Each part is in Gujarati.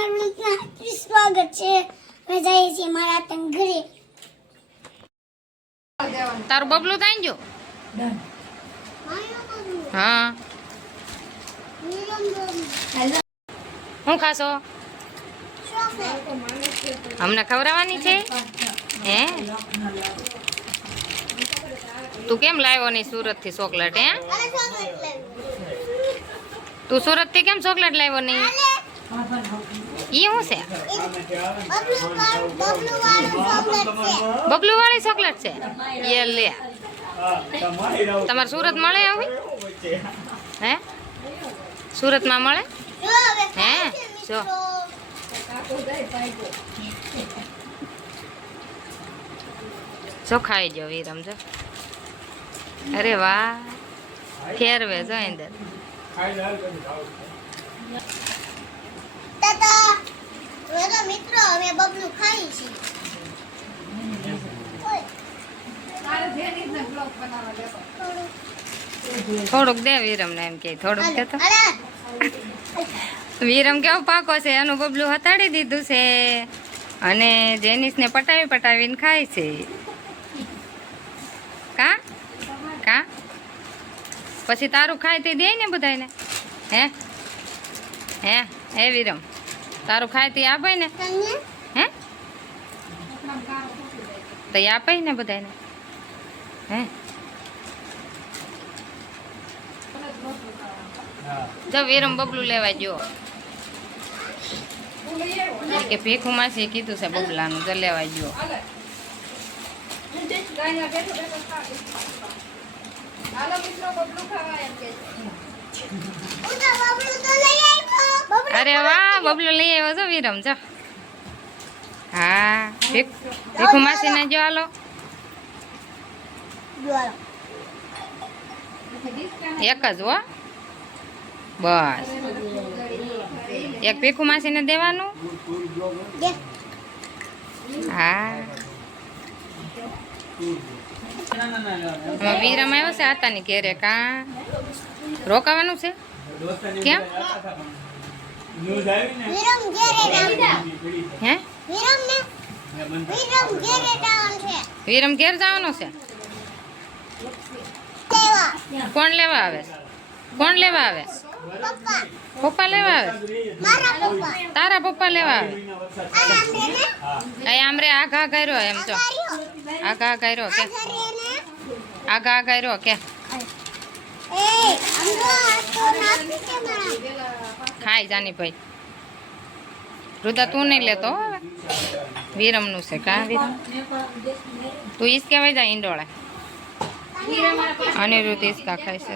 તમારું સ્વાગત છે. અમે જઈએ છીએ મારા તન ઘરે. તારું બબલું થાય જો. હા હું ખાશો? અમને ખવડાવવાની છે હે? તું કેમ લાવ્યો ની સુરત થી ચોકલેટ હે? તું સુરત થી કેમ ચોકલેટ લાવ્યો નહીં? ઈ શું છે? બબલુ વાળી ચોકલેટ છે એ લે. તમારે સુરત મળે આવી હે? સુરતમાં મળે હે? જો જો ખાઈ જો વિરમ જો. અરે વાહ ફેરવે જો અંદર. દાદા વેલા મિત્રો અમે બબલુ ખાઈ છીએ. થોડુંક દે વિરમ ને એમ કે થોડુંક દે તો. વિરમ કેવો પાકો છે એનું બબલું હતાડી દીધું છે અને જેનિસ ને પટાવીને ખાય છે. કા કા પછી તારું ખાય તે દે ને બધાને હે હે હે વિરમ તારું ખાય તે આપે ને હે? તો એ આપે ને બધાને હે? જો વિરમ બબલું લેવા જો કે ભીખું માસી કીધું છે બબલાનું જો લેવા જો. અરે વાહ બબલું લઈ આવ્યો છો વિરમ જો. હા ભીખું માસી ને જો હાલો એક જ હો બસ. એક ભીખું માસી ને દેવાનું. હા વિરમ આવ્યો છે આતાની ઘેરે કા રોકાવાનું છે કેમ હે? વિરમ ઘેર જવાનું છે. કોણ લેવા આવે? કોણ લેવા આવે? પપ્પા લેવા આવે? તારા પપ્પા લેવા આવે? આમ રે આઘા કર્યો એમ જો આઘા કર્યો કે આઘા કર્યો કે ખાઈ જાની ભાઈ. રુદા તું નહીં લેતો વિરમનું છે કા વિરમ તું ઈસ કહેવાય જા ઈંડોળા અનિરુદ્ધ ઈસકા ખાય છે.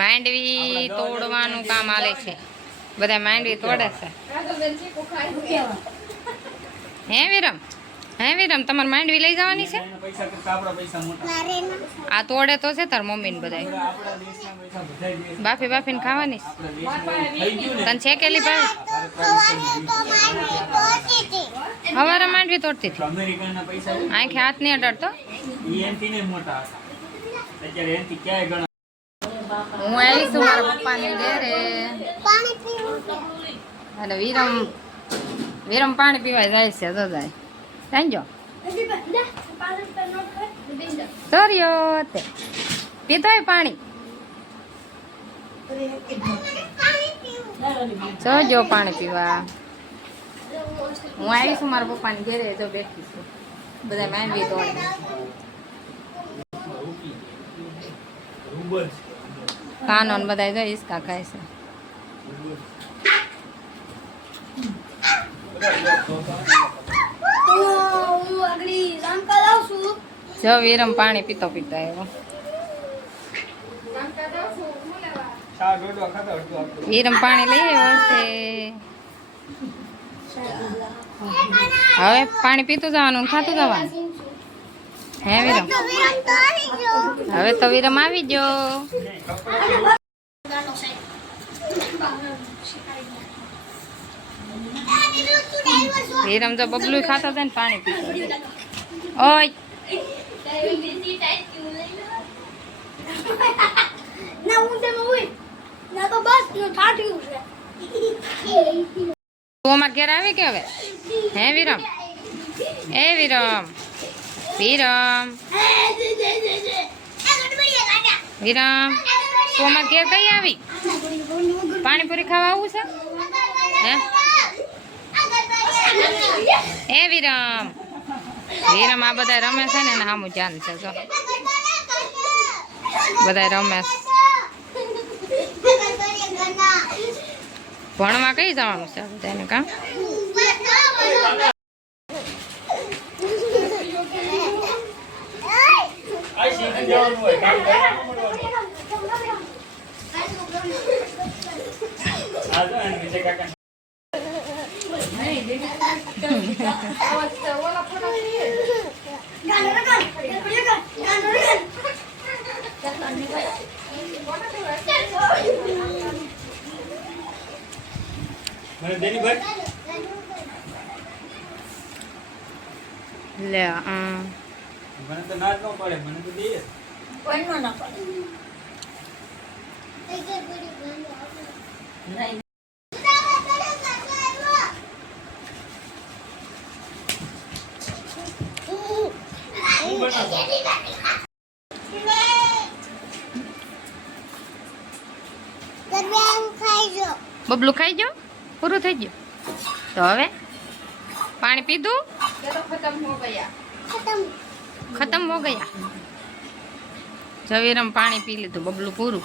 માંડવી તોડવાનું કામ આલે છે બધા માંડવી તોડે છે હે વિરમ? હે વિરમ તમારે માંડવી લઈ જવાની છે? આ તોડે તો છે તાર મમ્મી ને બધા બાફીને ખાવાની તને છેકેલી ભાઈ હવારે માંડવી તોડતી હતી આંખે હાથ નહીં અડાડતો. હું આવી છું મારા પપ્પાની ઘરે અને વિરમ પાણી પીવા જાય છે તો જાય સાંજો સોર્યો તે પીતો હોય પાણી જો પાણી પીવા. હું આવી છું મારા પપ્પાની ઘરે જો બેઠી છું બધા માંડવી તોડે કાનો ને બધા જો ઈસકા ખાય છે. જો વિરમ પાણી પીતો આવ્યો. વિરમ પાણી લઈ આવ્યો છે. હવે પાણી પીતું જવાનું ખાતું જવાનું હે વિરમ? હવે તો વિરમ આવી ગયો. વિરમ તો બબલું ખાતો થાય ને પાણી પીતો. ઓય ના હું તું અમારા ઘેર આવી કે હવે હે વિરમ એ વિરમ વિરમ વિરમ તું અમારા ઘેર કઈ આવી પાણીપુરી ખાવા આવું છે હે એ વિરમ વિરમ આ બધા રમે છે ને એને સામું ધ્યાન છે જો બધા રમે ભણવા કઈ જવાનું છે બધાને કામ લે મને તો ના જ ન પડે મને તો દે કોઈનો ના પડે બબલું ખાઈ ગયો પૂરું થઈ ગયું તો હવે પાણી પીધું ખતમ હો ગયા ઝવેરમ પાણી પી લીધું બબલું પૂરું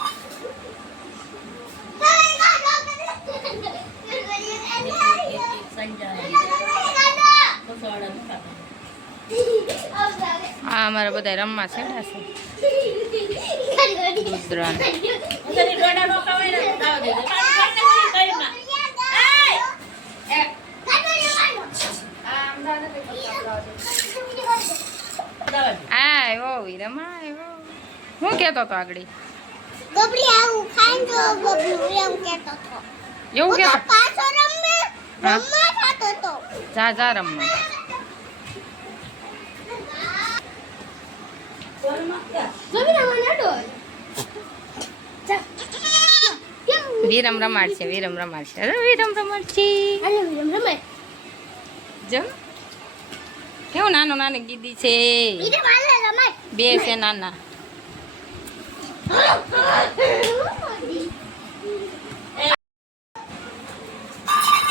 આ અમારા બધા રમવા છેડા છે રુદ્રા આવ્યો વિરમ આવ્યો હું કેતો તો આગળ ગબડી આવું ખાઈ જો બબલું એવું કહેતો હતો એવું કેતો પાછો રમવા ખાતો તો જા જા રમવા વિરમ રમાડ છે વિરમ રમાડ છે અરે વિરમ રમાડ છે જો કેવું નાનું નાની ગીદી છે બે છે નાના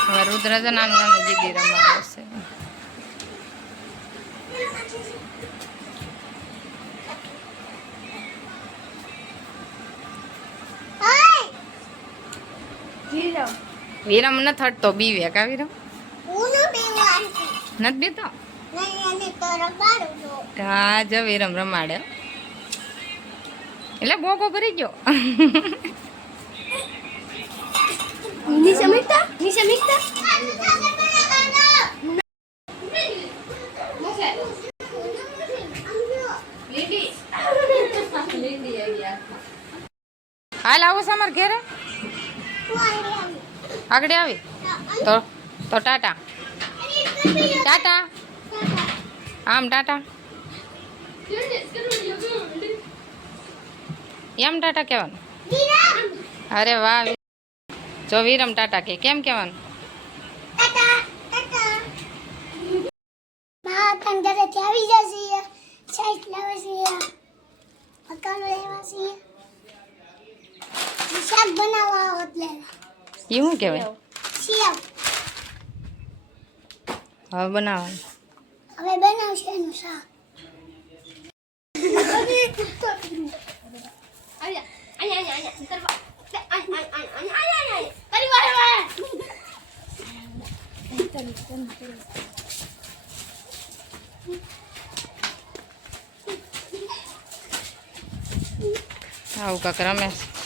હવે રુદ્ર તો નાનું નાનું ગીદી રમાડે છે વિરમ ન થડતો બીવે કા વિરમ નથી બેતો હા જો વિરમ રમાડે એટલે બોકો ભરી ગયો હાલ આવો છો અમારે ઘેરે આગળ આવી તો ટાટા ટાટા આમ ટાટા એમ ટાટા કહેવાનું અરે વાહ જો વિરમ ટાટા કે કેમ કહેવાનું આવી જશે સાઈડ લાવે છે મકાન લેવા છે શાક બનાવવા એટલે એ શું કહેવાય શિયાળ હવે બનાવવાનું હવે બનાવશે એનું શાક આવું કાંક રમેશ